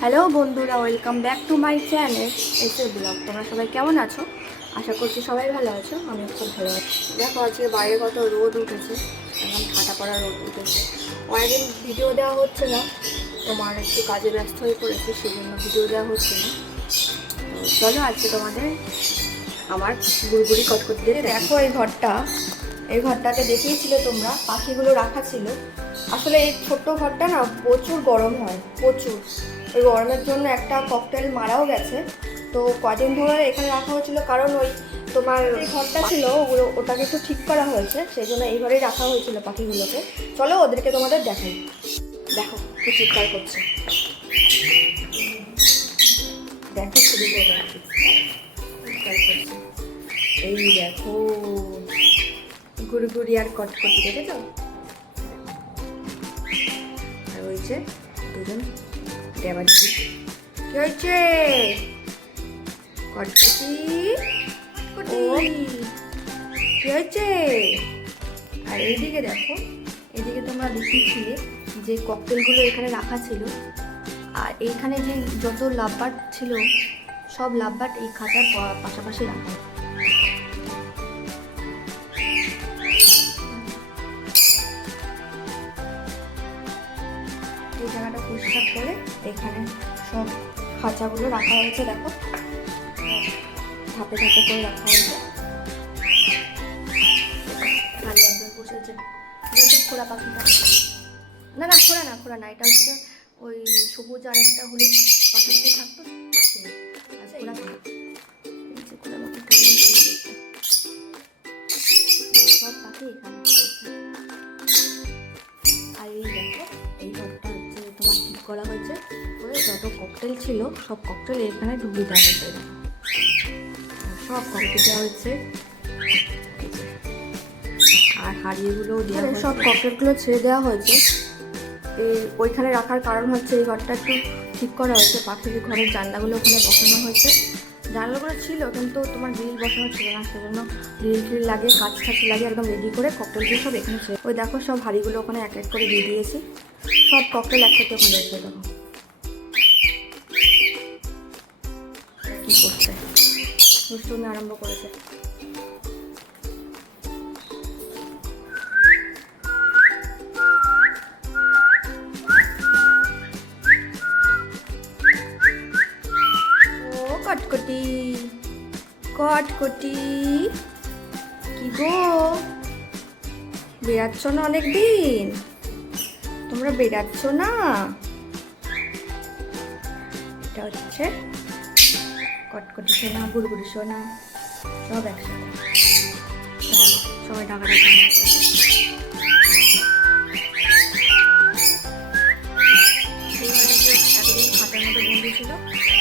Hello বন্ধুরা, welcome back to my channel এসে blog. তোমরা সবাই কেমন আছো? আশা করছি সবাই ভালো আছো। আমি খুব ভালো আছি। দেখো আজকে বাইরে কত রোদ উঠেছে, একদম ঠাটা পড়া রোদ উঠেছে। অনেকদিন ভিডিও দেওয়া হচ্ছে না, তোমার একটু কাজে ব্যস্ত হয়ে পড়েছে, সেই জন্য ভিডিও দেওয়া হচ্ছে না। তো চলো আজকে তোমাদের আমার গুড়গুড়ি কটকট দিয়ে দেখো। এই ঘরটাতে দেখিয়েছিলে তোমরা, পাখিগুলো রাখা ছিল। আসলে এই ছোট্ট ঘরটা না প্রচুর গরম হয়, প্রচুর। ওই গরমের জন্য একটা ককটেল মারাও গেছে। তো কদিন ধরে এখানে রাখা হয়েছিল, কারণ ওই তোমার এই ঘরটা ছিল ওটাকে একটু ঠিক করা হয়েছে, সেই জন্য এই ঘরেই রাখা হয়েছিল পাখিগুলোকে। চলো ওদেরকে তোমাদের দেখাই। দেখো কি চিৎকার করছে, দেখো শুধু চিৎকার করছে। এই দেখো গুড়গুড়ি আর কটকটি, দেখেছো? আর ওই যে দুজন দেবাদি। কি হয়েছে কটকটি? কি হয়েছে? আর এইদিকে দেখো, এদিকে তোমরা দেখিয়েছিলে যে ককটেলগুলো এখানে রাখা ছিল, আর এইখানে যে যত লাভবার্ড ছিল সব লাভবার্ড এই খাঁচার পাশাপাশি রাখা। এই জায়গাটা পরিষ্কার করে এখানে সব খাঁচাগুলো রাখা হয়েছে। দেখো ধাপে ধাপে করে রাখা হয়েছে। খালি একজন বসেছে, খোলা পাখিটা। না না, খোলা না, এটা হচ্ছে ওই সবুজ আর একটা হলুদ পাখির যে থাকতো আচ্ছা, খোলা পাখি। খোলা পাখি সব পাখি এখানে। আর এই দেখো, এই ঘরটা হচ্ছে তোমার ঠিক করা হয়েছে, করে যত ককটেল ছিল সব ককটেল এখানে ঢুকিয়ে দেওয়া হয়েছে। সব ককটেল দেওয়া হয়েছে, আর হাড়িগুলোও দেওয়া হয়েছে। সব ককটেলগুলো ছেড়ে দেওয়া হয়েছে। ওইখানে রাখার কারণ হচ্ছে এই ঘরটা একটু ঠিক করা হয়েছে। পাখির ঘরের জানলাগুলো ওখানে বসানো হয়েছে। জানলাগুলো ছিল কিন্তু তোমার গ্রিল বসানো ছিল না, সেজন্য গ্রিল লাগিয়ে কাঁচ লাগিয়ে একদম রেডি করে ককটেলগুলো সব এখানে ছিল। ওই দেখো সব হাঁড়িগুলো ওখানে এক এক করে দিয়ে দিয়েছি। সব ককটেল একসাথে ওখানে রয়েছে। দেখো কি করছে, দুষ্টুমি আরম্ভ করেছে। কটকটি কটকটি, কি গো বেড়াচ্ছ না? অনেক দিন তোমরা বেড়াচ্ছ না। এটা হচ্ছে কটকটি সোনা, গুড়গুড়ি সোনা, সব একসাথে সবাই ডাকাডাকি। এতদিন খাতার মধ্যে বন্দি ছিল,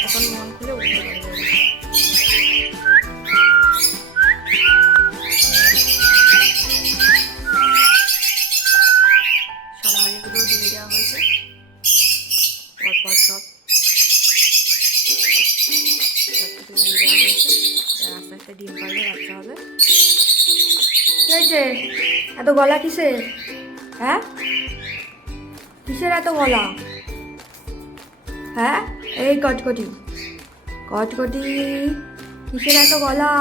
এখন মন খুলে উঠতে পারবে। সব হাড়িগুলো দিয়ে দেওয়া হয়েছে পরপর, সব দিয়ে দেওয়া হয়েছে। আস্তে আস্তে ডিম পারলে রাখতে হবে। কি হয়েছে? এত গলা কিসের? হ্যাঁ, কিসের এত গলা? হ্যাঁ, এই কটকটি কটকটি, কিসের এত গলা?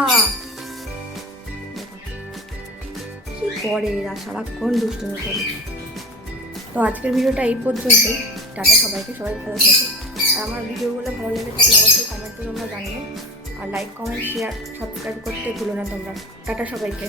কি করে এরা, সারাক্ষণ দুষ্টুমি করে। তো আজকের ভিডিওটা এই পর্যন্তই। টাটা সবাইকে, সবাই ভালো থাকো। আর আমার ভিডিওগুলো ভালো লেগে থাকলে অবশ্যই কমেন্টে তোমরা জানিও। আর লাইক, কমেন্ট, শেয়ার, সাবস্ক্রাইব করতে ভুলো না তোমরা। টাটা সবাইকে।